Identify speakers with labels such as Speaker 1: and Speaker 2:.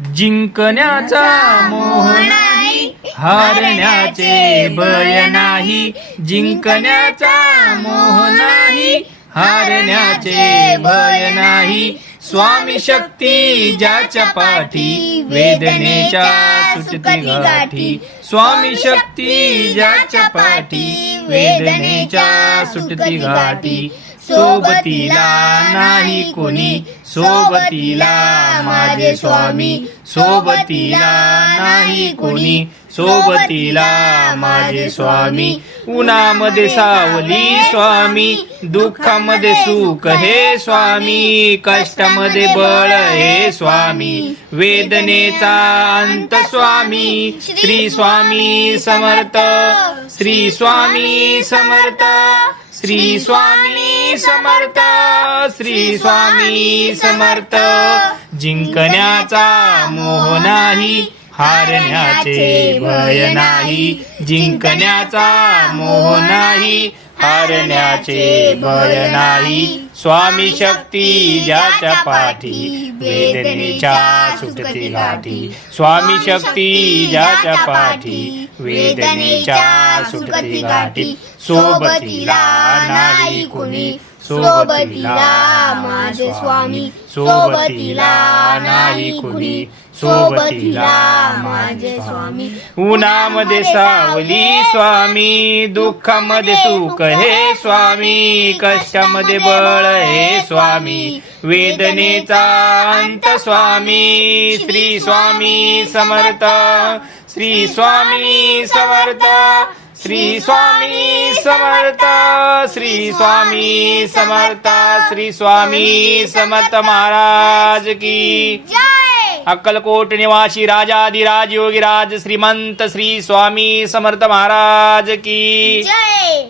Speaker 1: जिंकण्याचा मोह नाही हारण्याचे भय नाही जिंकण्याचा मोह नाही हारण्याचे भय नाही. स्वामी शक्ती ज्याच्या पाठी वेदनेच्या सुटती गाठी स्वामी शक्ती ज्याच्या पाठी वेदनेच्या सुटती गाठी सोबतीला नाही कोणी. सोबतीला माझे स्वामी. सोबतीला नाही कोणी. सोबतीला माझे स्वामी. उन्हामध्ये सावली स्वामी. दुःखामध्ये सुख हे स्वामी. कष्टामध्ये बळ हे स्वामी. वेदनेचा अंत स्वामी. श्री स्वामी समर्थ. श्री स्वामी समर्थ. श्री स्वामी समर्थ श्री स्वामी समर्थ. जिंकण्याचा मोह नाही हारण्याचे भय नाही. जिंकण्याचा मोह नाही हारण्याचे भय नाही. स्वामी शक्ती ज्याच्या पाठी वेदनेच्या सुटती गाठी स्वामी शक्ती ज्याच्या पाठी वेदनेच्या सुटती गाठी सोबतीला नाही कुणी. सोबतीला माझे स्वामी. सोबतीला नाही कुणी. सोबतीला माझे स्वामी. उन्हामध्ये सावली स्वामी. दुःखामध्ये सुख हे स्वामी. कष्टामध्ये बळ हे स्वामी. वेदनेचा अंत स्वामी. श्री स्वामी समर्थ. श्री स्वामी समर्थ. श्री स्वामी समर्थ श्री स्वामी समर्थ श्री स्वामी समर्थ महाराज की। अक्कलकोट निवासी राजाधिराज योगीराज श्रीमंत श्री स्वामी समर्थ महाराज की।
Speaker 2: जय।